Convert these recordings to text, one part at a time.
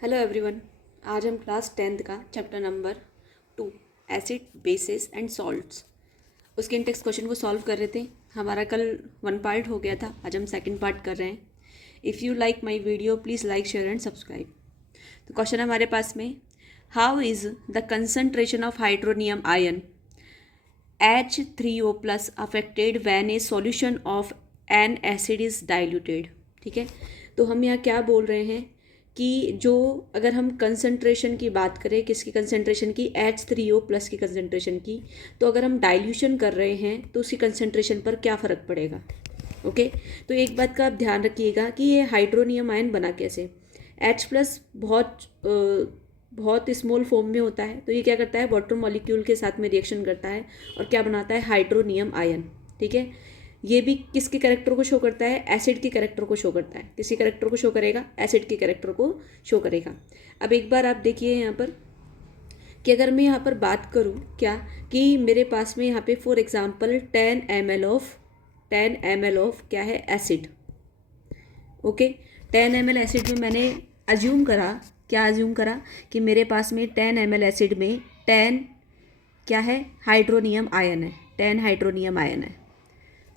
Hello everyone. आज हम class 10th का chapter number 2 acid basis and salts उसके इंटेक्स क्वेश्चन को सॉल्व कर रहे थे। हमारा कल 1 पार्ट हो गया था, आज हम 2nd पार्ट कर रहे हैं। If you like my video please like share and subscribe. तो क्वेश्चन हमारे पास में, how is the concentration of hydronium ion H3O plus affected when A solution of N acid is diluted. ठीक है, तो हम यहाँ क्या बोल रहे हैं कि जो अगर हम कंसंट्रेशन की बात करें, किसकी कंसंट्रेशन की, H3O प्लस की कंसंट्रेशन की, तो अगर हम डाइल्यूशन कर रहे हैं तो उसकी कंसंट्रेशन पर क्या फ़र्क पड़ेगा। ओके, तो एक बात का आप ध्यान रखिएगा कि ये हाइड्रोनियम आयन बना कैसे। H प्लस बहुत स्मॉल फॉर्म में होता है, तो ये क्या करता है, वाटर मॉलिक्यूल के साथ में रिएक्शन करता है और क्या बनाता है, हाइड्रोनियम आयन। ठीक है, ये भी किसके कैरेक्टर को शो करता है, एसिड के कैरेक्टर को शो करता है। किसके कैरेक्टर को शो करेगा, एसिड के कैरेक्टर को शो करेगा। अब एक बार आप देखिए यहाँ पर कि अगर मैं यहाँ पर बात करूँ क्या, कि मेरे पास में यहाँ पे फॉर एग्जांपल 10 ml ऑफ क्या है, एसिड। ओके, 10 ml एसिड में मैंने अज्यूम करा, क्या अज्यूम करा कि मेरे पास में 10 ml एसिड में 10 क्या है, हाइड्रोनियम आयन है, 10 हाइड्रोनियम आयन है।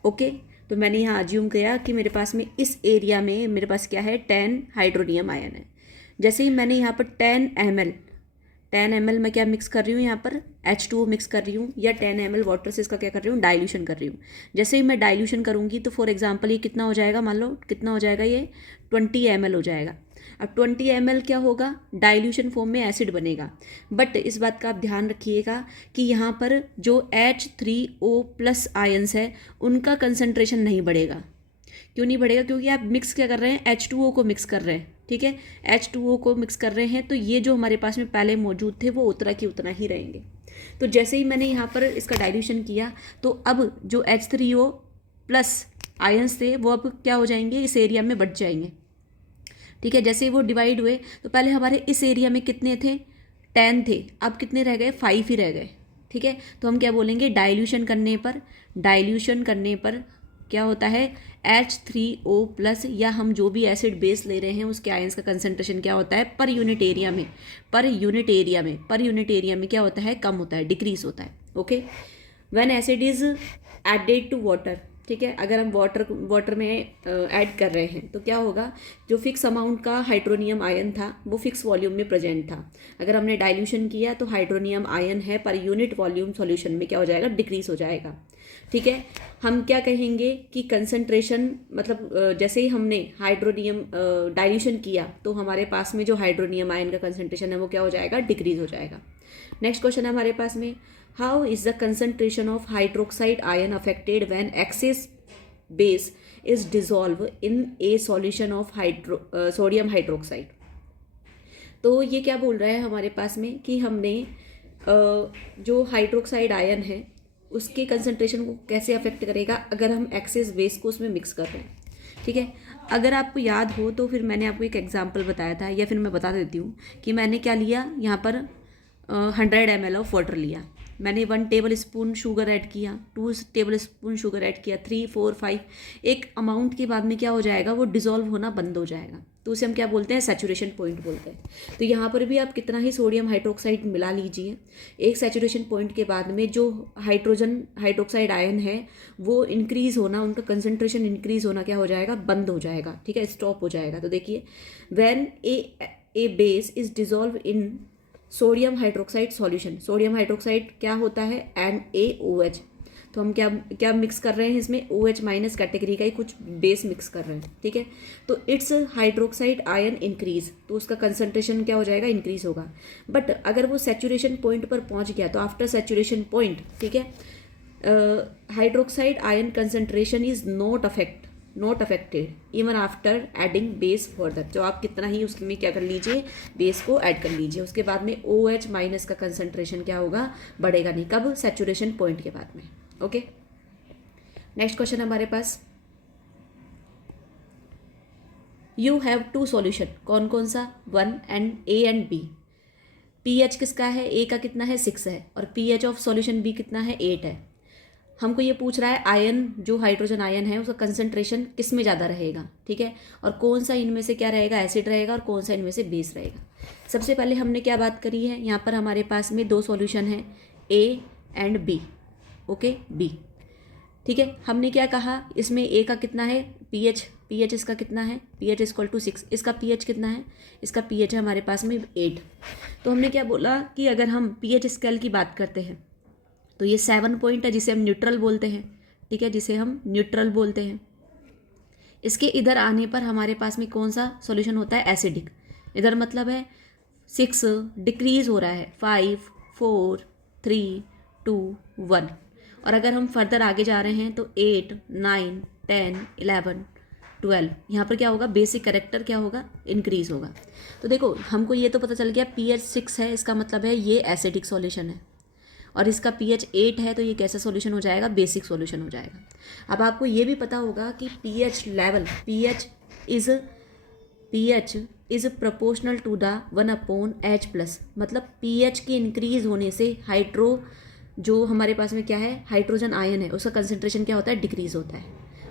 ओके, तो मैंने यहाँ अज्यूम किया कि मेरे पास में इस एरिया में मेरे पास क्या है, 10 हाइड्रोनियम आयन है। जैसे ही मैंने यहाँ पर 10 ml में क्या मिक्स कर रही हूँ, यहाँ पर H2O मिक्स कर रही हूँ, या 10 ml वाटर से इसका क्या कर रही हूँ, डाइल्यूशन कर रही हूँ। जैसे ही मैं डाइल्यूशन करूँगी तो फॉर एग्जांपल ये कितना हो जाएगा, मान लो कितना हो जाएगा, ये 20 ml हो जाएगा। अब 20 ml क्या होगा, डाइल्यूशन फॉर्म में एसिड बनेगा। बट इस बात का आप ध्यान रखिएगा कि यहाँ पर जो H3O प्लस आयंस है उनका कंसंट्रेशन नहीं बढ़ेगा। क्यों नहीं बढ़ेगा, क्योंकि आप मिक्स क्या कर रहे हैं, H2O को मिक्स कर रहे हैं। ठीक है, H2O को मिक्स कर रहे हैं, तो ये जो हमारे पास में पहले मौजूद थे वो उतना की उतना ही रहेंगे। तो जैसे ही मैंने यहाँ पर इसका डाइल्यूशन किया तो अब जो H3O प्लस आयंस थे वो अब क्या हो जाएंगे, इस एरिया में बढ़ जाएंगे। ठीक है, जैसे वो डिवाइड हुए तो पहले हमारे इस एरिया में कितने थे, 10 थे, अब कितने रह गए, 5 ही रह गए। ठीक है, तो हम क्या बोलेंगे, डाइल्यूशन करने पर क्या होता है, H3O प्लस, या हम जो भी एसिड बेस ले रहे हैं उसके आयंस का कंसंट्रेशन क्या होता है, पर यूनिट एरिया में क्या होता है, कम होता है, डिक्रीज होता है। Okay, when acid is added to water. ठीक है, अगर हम वाटर में ऐड कर रहे हैं तो क्या होगा, जो फिक्स अमाउंट का हाइड्रोनियम आयन था वो फिक्स वॉल्यूम में प्रेजेंट था। अगर हमने डाइल्यूशन किया तो हाइड्रोनियम आयन है पर यूनिट वॉल्यूम सॉल्यूशन में क्या हो जाएगा, डिक्रीज हो जाएगा। ठीक है, हम क्या कहेंगे कि कंसंट्रेशन मतलब जैसे ही हमने हाइड्रोनियम डाइल्यूशन किया तो हमारे पास में जो हाइड्रोनियम आयन का कंसंट्रेशन है वो क्या हो जाएगा, डिक्रीज हो जाएगा। नेक्स्ट क्वेश्चन है हमारे पास में, how is the concentration of hydroxide ion affected when excess base is dissolve in a solution of sodium hydroxide. तो ये क्या बोल रहा है हमारे पास में कि हमने जो हाइड्रोक्साइड आयन है उसके कंसंट्रेशन को कैसे अफेक्ट करेगा अगर हम एक्सेस बेस को उसमें मिक्स कर रहे हैं। ठीक है, अगर आपको याद हो तो फिर मैंने आपको एक एग्जांपल बताया था, या फिर मैं बता देती हूँ कि मैंने क्या लिया, यहाँ पर 100 ml ऑफ वाटर लिया, मैंने 1 टेबल स्पून शुगर ऐड किया, 2 टेबल स्पून शुगर ऐड किया, 3 4 5, एक अमाउंट के बाद में क्या हो जाएगा, वो डिसॉल्व होना बंद हो जाएगा। तो उसे हम क्या बोलते हैं, सैचुरेशन पॉइंट बोलते हैं। तो यहाँ पर भी आप कितना ही सोडियम हाइड्रोक्साइड मिला लीजिए, एक सैचुरेशन पॉइंट के बाद में जो हाइड्रोक्साइड आयन है वो इंक्रीज होना, उनका कंसंट्रेशन इंक्रीज होना क्या हो जाएगा, बंद हो जाएगा। ठीक है, स्टॉप हो जाएगा। तो देखिए, when A base is dissolve in sodium hydroxide solution, sodium hydroxide क्या होता है, NaOH। तो हम क्या क्या मिक्स कर रहे हैं इसमें, OH माइनस कैटेगरी का ही कुछ बेस मिक्स कर रहे हैं। ठीक है, तो इट्स हाइड्रोक्साइड आयन इंक्रीज, तो उसका कंसंट्रेशन क्या हो जाएगा, इंक्रीज होगा। बट अगर वो सैचुरेशन पॉइंट पर पहुंच गया तो आफ्टर सैचुरेशन पॉइंट, ठीक है, hydroxide ion concentration is not affected even after adding base further. तो आप कितना ही उसमें क्या कर लीजिए, बेस को ऐड कर लीजिए, उसके बाद में OH माइनस का कंसंट्रेशन क्या होगा, बढ़ेगा नहीं। कब, सैचुरेशन पॉइंट के बाद में। ओके, नेक्स्ट क्वेश्चन हमारे पास, यू हैव 2 सॉल्यूशन, कौन कौन सा, 1 and A and B। pH किसका है, A का कितना है, 6 है, और pH ऑफ सॉल्यूशन B कितना है, 8 है। हमको ये पूछ रहा है आयन, जो हाइड्रोजन आयन है उसका कंसंट्रेशन किस में ज़्यादा रहेगा, ठीक है, और कौन सा इनमें से क्या रहेगा, एसिड रहेगा, और कौन सा इनमें से बेस रहेगा। सबसे पहले हमने क्या बात करी है, यहाँ पर हमारे पास में दो सॉल्यूशन है, A and B, okay, B, ठीक है। हमने क्या कहा, इसमें ए का कितना है पीएच, पीएच इसका कितना है, पीएच इक्वल टू 6, इसका पीएच कितना है, इसका पीएच है हमारे पास में 8। तो हमने क्या बोला कि अगर हम पीएच स्केल की बात करते हैं तो ये 7 पॉइंट है, जिसे हम न्यूट्रल बोलते हैं, ठीक है, जिसे हम न्यूट्रल बोलते हैं। इसके इधर आने पर हमारे पास में कौन सा सॉल्यूशन होता है, एसिडिक। इधर मतलब है 6 डिक्रीज हो रहा है, 5 4 3 2 1। और अगर हम फर्दर आगे जा रहे हैं तो 8 9 10 11 12, यहाँ पर क्या होगा, बेसिक कैरेक्टर क्या होगा, इंक्रीज होगा। तो देखो हमको ये तो पता चल गया पीएच 6 है, इसका मतलब है ये एसिडिक सॉल्यूशन है, और इसका पीएच 8 है तो ये कैसा सॉल्यूशन हो जाएगा, बेसिक सॉल्यूशन हो जाएगा। अब आपको ये भी पता होगा कि pH level, pH is proportional to the 1/H+, मतलब पीएच के इंक्रीज होने से हाइड्रो, जो हमारे पास में क्या है हाइड्रोजन आयन है, उसका कंसंट्रेशन क्या होता है, डिक्रीज होता है,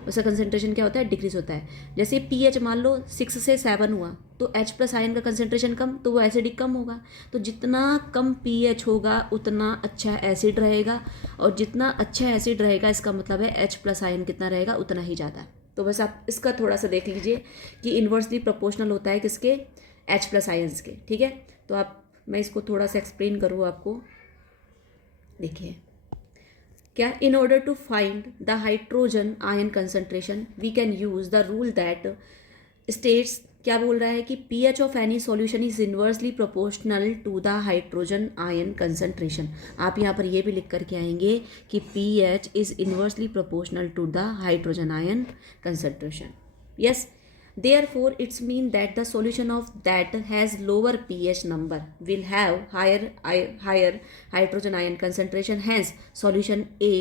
उसका कंसंट्रेशन क्या होता है, डिक्रीज होता है। जैसे पीएच मान लो 6 से 7 हुआ तो H+ आयन का कंसंट्रेशन कम, तो वो एसिडिक कम होगा। तो जितना कम पीएच होगा उतना अच्छा एसिड रहेगा, और जितना अच्छा एसिड रहेगा इसका मतलब है H+ आयन कितना रहेगा, उतना ही ज़्यादा। तो बस आप इसका थोड़ा सा देख लीजिए कि इन्वर्सली प्रोपोर्शनल होता है किसके, H+ आयन्स के, ठीक है। तो आप, मैं इसको थोड़ा सा एक्सप्लेन करूँ आपको, देखिए क्या, in order to find the hydrogen ion concentration we can use the rule that states, क्या बोल रहा है कि pH of any solution is inversely proportional to the hydrogen ion concentration. आप यहाँ पर ये भी लिख करके आएंगे कि pH is inversely proportional to the hydrogen ion concentration. Yes, therefore it's mean that the solution of that has lower pH number will have higher hydrogen ion concentration, hence solution A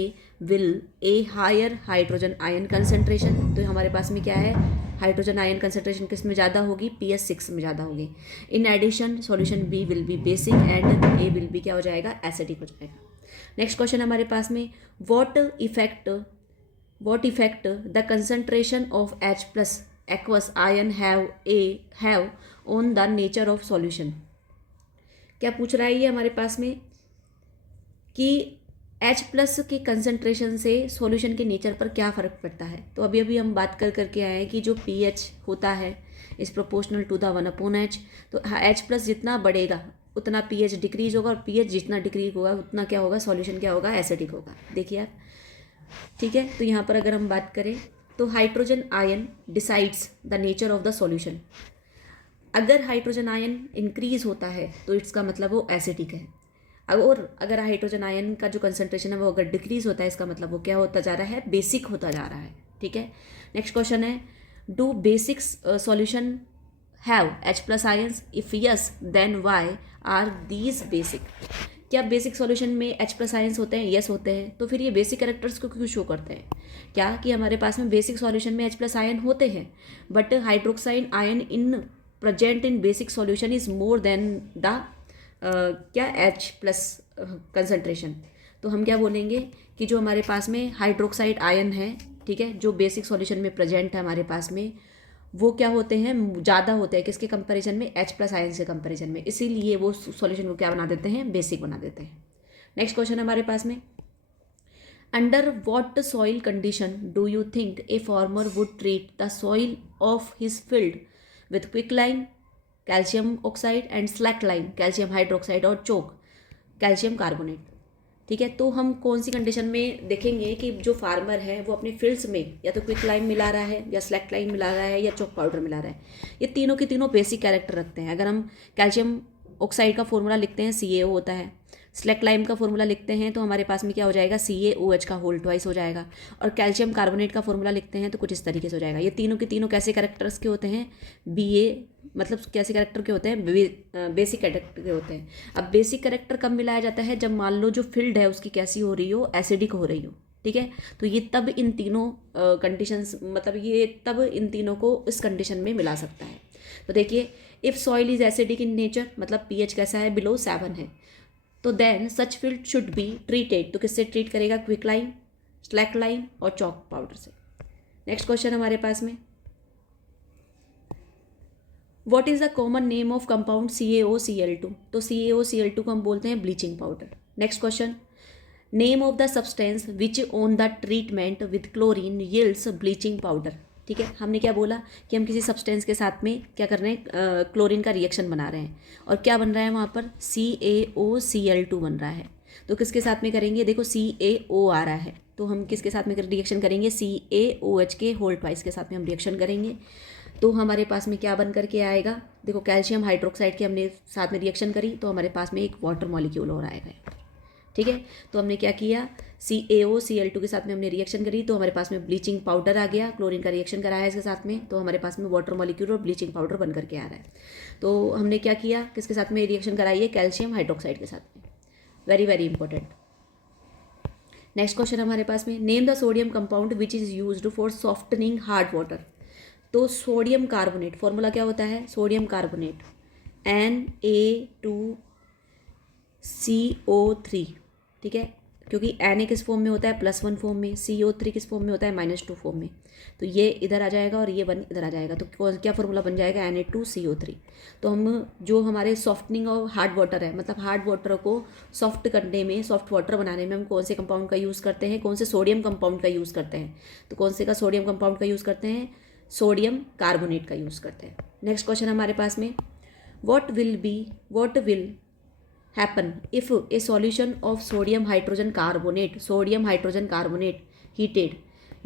will a higher hydrogen ion concentration। तो हमारे पास में क्या है, hydrogen ion concentration किस में ज़्यादा होगी, pH 6 में ज़्यादा होगी। In addition solution B will be basic and A will be क्या हो जाएगा, एसिडिक हो जाएगा। नेक्स्ट क्वेश्चन हमारे पास में, what effect the concentration of H+ aqueous ion have on the nature of solution। क्या पूछ रहा है ये हमारे पास में कि H+ के कंसंट्रेशन से सॉल्यूशन के नेचर पर क्या फ़र्क पड़ता है। तो अभी हम बात करके आए हैं कि जो pH होता है is proportional to the 1/H, तो H+ जितना बढ़ेगा उतना pH डिक्रीज होगा, और pH जितना डिक्रीज होगा उतना क्या होगा, सॉल्यूशन क्या होगा, एसिडिक होगा। देखिए आप, ठीक है। तो यहाँ पर अगर हम बात करें तो hydrogen ion decides the nature of the solution. अगर हाइड्रोजन आयन इंक्रीज होता है तो इसका मतलब वो एसिडिक है, और अगर हाइड्रोजन आयन का जो कंसंट्रेशन है वो अगर डिक्रीज होता है इसका मतलब वो क्या होता जा रहा है, बेसिक होता जा रहा है, ठीक है। नेक्स्ट क्वेश्चन है, do basic solution have H+ ions, if yes then why are these basic. क्या बेसिक सॉल्यूशन में H+ आयन्स होते हैं, यस होते हैं, तो फिर ये बेसिक कैरेक्टर्स को क्यों शो करते हैं, क्या कि हमारे पास में बेसिक सॉल्यूशन में H+ आयन होते हैं, but hydroxide ion in present in basic solution is more than the क्या H+ कंसंट्रेशन। तो हम क्या बोलेंगे कि जो हमारे पास में हाइड्रोक्साइड आयन है, ठीक है, जो बेसिक सॉल्यूशन में प्रेजेंट है हमारे पास में, वो क्या होते हैं, ज़्यादा होते हैं किसके कंपैरिजन में, H+ आयन के कंपैरिजन में, इसीलिए वो सॉल्यूशन को क्या बना देते हैं, बेसिक बना देते हैं। नेक्स्ट क्वेश्चन हमारे पास में, under what soil condition do you think a farmer would treat the soil of his field with quicklime, calcium oxide and slaked lime, calcium hydroxide और चोक, कैल्शियम कार्बोनेट। ठीक है, तो हम कौन सी कंडीशन में देखेंगे कि जो फार्मर है वो अपने फील्ड्स में या तो क्विकलाइम मिला रहा है, या स्लैकलाइम मिला रहा है, या चोक पाउडर मिला रहा है। ये तीनों के तीनों बेसिक कैरेक्टर रखते हैं। अगर हम कैल्शियम ऑक्साइड का फॉर्मूला लिखते हैं CaO होता है, स्लैकलाइम का फॉर्मूला लिखते हैं तो हमारे पास में क्या हो जाएगा, CaOH का होल ट्वाइस हो जाएगा, और कैल्शियम कार्बोनेट का फॉर्मूला लिखते हैं तो कुछ इस तरीके से हो जाएगा। ये तीनों के तीनों कैसे कैरेक्टर्स के होते हैं, मतलब कैसे कैरेक्टर के होते हैं, बेसिक कैरेक्टर के होते हैं। अब बेसिक कैरेक्टर कब मिलाया जाता है, जब मान लो जो फील्ड है उसकी कैसी हो रही हो, एसिडिक हो रही हो, ठीक है। तो ये तब इन तीनों कंडीशंस, मतलब ये तब इन तीनों को इस कंडीशन में मिला सकता है। तो देखिए, if soil is acidic in nature, मतलब pH कैसा है, बिलो 7 है, तो then such field should be treated. तो किससे ट्रीट करेगा, क्विकलाइम, स्लैक लाइम और चॉक पाउडर से। नेक्स्ट क्वेश्चन हमारे पास में, what is the common name of compound CaOCl2? तो CaOCl2 को हम बोलते हैं bleaching powder. Next question, name of the substance which on the treatment with chlorine yields bleaching powder. ठीक है, हमने क्या बोला कि हम किसी सब्सटेंस के साथ में क्या कर रहे हैं, क्लोरीन का रिएक्शन बना रहे हैं, और क्या बन रहा है वहाँ पर, CaOCl2 बन रहा है। तो किसके साथ में करेंगे, देखो CaO आ रहा है, तो हम किसके साथ में रिएक्शन करेंगे, CaOH के होल ट्वाइस के साथ में हम रिएक्शन करेंगे। तो हमारे पास में क्या बन करके आएगा, देखो कैल्शियम हाइड्रोक्साइड के हमने साथ में रिएक्शन करी, तो हमारे पास में एक वाटर मॉलिक्यूल और आएगा। ठीक है, तो हमने क्या किया, CaOCl2 के साथ में हमने रिएक्शन करी, तो हमारे पास में ब्लीचिंग पाउडर आ गया, क्लोरीन का रिएक्शन कराया इसके साथ में, तो हमारे पास में वाटर मॉलिक्यूल और ब्लीचिंग पाउडर बन करके आ रहा है। तो हमने क्या किया, किसके साथ में रिएक्शन कराई है, कैल्शियम हाइड्रोक्साइड के साथ में। Very very important. Next question हमारे पास में, name the sodium compound which is used for softening hard water. तो सोडियम कार्बोनेट, फॉर्मूला क्या होता है, सोडियम कार्बोनेट Na2CO3। ठीक है, क्योंकि Na किस फॉर्म में होता है, +1 फॉर्म में, CO3 किस फॉर्म में होता है, -2 फॉर्म में। तो ये इधर आ जाएगा और ये 1 इधर आ जाएगा, तो क्या फॉर्मूला बन जाएगा, Na2CO3। तो हम जो हमारे सॉफ्टनिंग और हार्ड वाटर है, मतलब हार्ड वाटर को सॉफ्ट करने में, सॉफ्ट वाटर बनाने में हम कौन से कंपाउंड का यूज़ करते हैं, कौन से सोडियम कंपाउंड का यूज़ करते हैं। तो कौन से का सोडियम कंपाउंड का यूज़ करते हैं, सोडियम कार्बोनेट का यूज़ करते हैं। नेक्स्ट क्वेश्चन हमारे पास में, what will happen if a solution of sodium hydrogen carbonate heated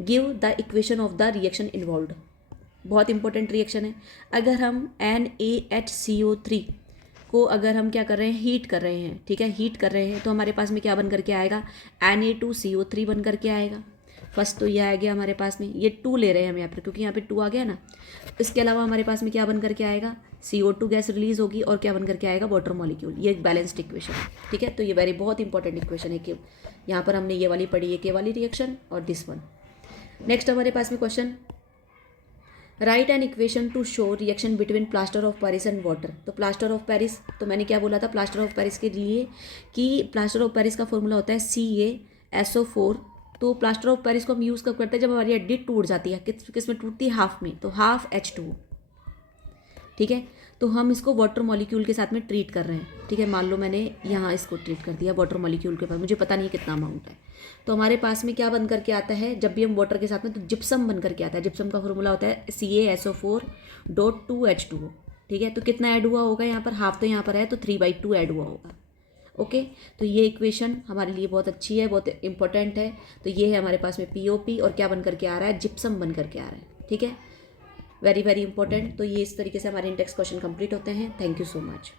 give the equation of the reaction involved। बहुत इंपॉर्टेंट रिएक्शन है। अगर हम NaHCO3 को अगर हम क्या कर रहे हैं, हीट कर रहे हैं, ठीक है, हीट कर रहे हैं, तो हमारे पास में क्या बन करके आएगा, Na2CO3 बन करके आएगा। फर्स्ट तो ये आ गया हमारे पास में, ये 2 ले रहे हैं हम यहाँ पर, क्योंकि यहाँ पे 2 आ गया ना। इसके अलावा हमारे पास में क्या बन करके आएगा, CO2 गैस रिलीज होगी, और क्या बन करके आएगा, वाटर मॉलिक्यूल। ये एक बैलेंस्ड इक्वेशन है। ठीक है, तो ये वेरी बहुत इंपॉर्टेंट इक्वेशन है कि यहाँ पर हमने ये वाली पढ़ी है, के वाली रिएक्शन और दिस वन। नेक्स्ट हमारे पास में question, right an equation two show reaction between plaster of Paris and water. तो प्लास्टर ऑफ पेरिस, तो मैंने क्या बोला था प्लास्टर ऑफ पेरिस के लिए, कि प्लास्टर ऑफ पेरिस का फॉर्मूला होता है CaSO4। तो प्लास्टर ऑफ पेरिस को हम यूज़ कब करते हैं, जब हमारी हड्डी टूट जाती है। किस में टूटती है, हाफ में, तो हाफ H2। ठीक है, तो हम इसको वाटर मॉलिक्यूल के साथ में ट्रीट कर रहे हैं। ठीक है, मान लो मैंने यहाँ इसको ट्रीट कर दिया वाटर मॉलिक्यूल के पास, मुझे पता नहीं कितना अमाउंट है। तो हमारे पास में क्या बन करके आता है, जब भी हम वाटर के साथ में, तो जिप्सम बन करके आता है। जिप्सम का फॉर्मूला होता है CaSO4.2H2O। ठीक है, तो कितना ऐड हुआ होगा यहाँ पर, हाफ तो यहाँ पर है, तो 3/2 ऐड हुआ होगा। ओके, तो ये इक्वेशन हमारे लिए बहुत अच्छी है, बहुत इंपॉर्टेंट है। तो ये है हमारे पास में POP, और क्या बन करके आ रहा है, जिप्सम बन करके आ रहा है। ठीक है, वेरी वेरी इंपॉर्टेंट। तो ये इस तरीके से हमारे इंडेक्स क्वेश्चन कंप्लीट होते हैं। Thank you so much.